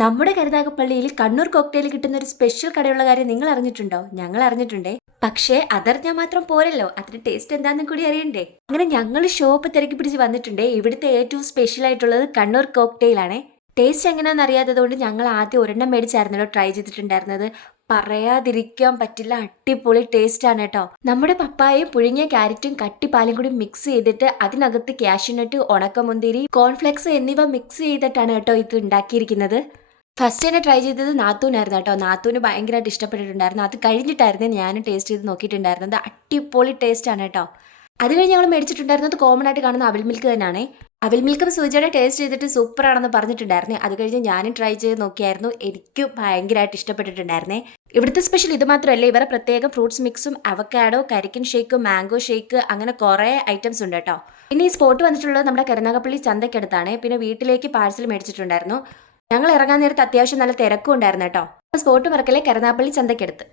നമ്മുടെ കരുനാഗപ്പള്ളിയിൽ കണ്ണൂർ കോക്ടെയിൽ കിട്ടുന്ന ഒരു സ്പെഷ്യൽ കടയുള്ള കാര്യം നിങ്ങൾ അറിഞ്ഞിട്ടുണ്ടോ? ഞങ്ങൾ അറിഞ്ഞിട്ടുണ്ടേ. പക്ഷേ അതറിഞ്ഞാൽ മാത്രം പോരല്ലോ, അതിന്റെ ടേസ്റ്റ് എന്താണെന്നും കൂടി അറിയണ്ടേ. അങ്ങനെ ഞങ്ങൾ ഷോപ്പ് തിരക്കി പിടിച്ച് വന്നിട്ടുണ്ടേ. ഇവിടുത്തെ ഏറ്റവും സ്പെഷ്യൽ ആയിട്ടുള്ളത് കണ്ണൂർ കോക്ടെയിൽ ആണേ. ടേസ്റ്റ് എങ്ങനെയാണെന്ന് അറിയാത്തതുകൊണ്ട് ഞങ്ങൾ ആദ്യം ഒരെണ്ണം മേടിച്ചായിരുന്നല്ലോ ട്രൈ ചെയ്തിട്ടുണ്ടായിരുന്നത്. പറയാതിരിക്കാൻ പറ്റില്ല, അടിപൊളി ടേസ്റ്റ് ആണ് കേട്ടോ. നമ്മുടെ പപ്പായയും പുഴുങ്ങിയ ക്യാരറ്റും കട്ടിപ്പാലും കൂടി മിക്സ് ചെയ്തിട്ട് അതിനകത്ത് കാഷ്യൂനട്ട്, ഉണക്കമുന്തിരി, കോൺഫ്ലെക്സ് എന്നിവ മിക്സ് ചെയ്തിട്ടാണ് കേട്ടോ ഇത് ഉണ്ടാക്കിയിരിക്കുന്നത്. ഫസ്റ്റ് തന്നെ ട്രൈ ചെയ്തത് നാത്തൂനായിരുന്നു കേട്ടോ. നാത്തൂന് ഭയങ്കരമായിട്ട് ഇഷ്ടപ്പെട്ടിട്ടുണ്ടായിരുന്നു. അത് കഴിഞ്ഞിട്ടായിരുന്നു ഞാനും ടേസ്റ്റ് ചെയ്ത് നോക്കിയിട്ടുണ്ടായിരുന്നത്. അടിപൊളി ടേസ്റ്റ് ആണ് കേട്ടോ. അത് കഴിഞ്ഞ് ഞങ്ങൾ മേടിച്ചിട്ടുണ്ടായിരുന്നത് കോമൺ ആയിട്ട് കാണുന്ന അവിൽ മിൽക്ക് തന്നെയാണേ. അവിൽ മിൽക്കും സൂചിയുടെ ടേസ്റ്റ് ചെയ്തിട്ട് സൂപ്പർ ആണെന്ന് പറഞ്ഞിട്ടുണ്ടായിരുന്നേ. അത് കഴിഞ്ഞ് ഞാനും ട്രൈ ചെയ്ത് നോക്കിയായിരുന്നു. എനിക്ക് ഭയങ്കരമായിട്ട് ഇഷ്ടപ്പെട്ടിട്ടുണ്ടായിരുന്നേ. ഇവിടുത്തെ സ്പെഷ്യൽ ഇത് മാത്രമല്ല, ഇവരെ പ്രത്യേകം ഫ്രൂട്ട്സ് മിക്സും അവക്കാഡോ, കരിക്കിൻ ഷേക്ക്, മാംഗോ ഷേക്ക്, അങ്ങനെ കുറേ ഐറ്റംസ് ഉണ്ട് കേട്ടോ. പിന്നെ ഈ സ്പോട്ട് വന്നിട്ടുള്ളത് നമ്മുടെ കരുനാഗപ്പള്ളി ചന്തയ്ക്കടുത്താണ്. പിന്നെ വീട്ടിലേക്ക് പാഴ്സൽ മേടിച്ചിട്ടുണ്ടായിരുന്നു. ഞങ്ങൾ ഇറങ്ങാൻ നേരത്ത് അത്യാവശ്യം നല്ല തിരക്കും ഉണ്ടായിരുന്നു കേട്ടോ. സ്പോട്ട് മറക്കല്ലേ, കരുനാഗപ്പള്ളി ചന്തയ്ക്കടുത്ത്.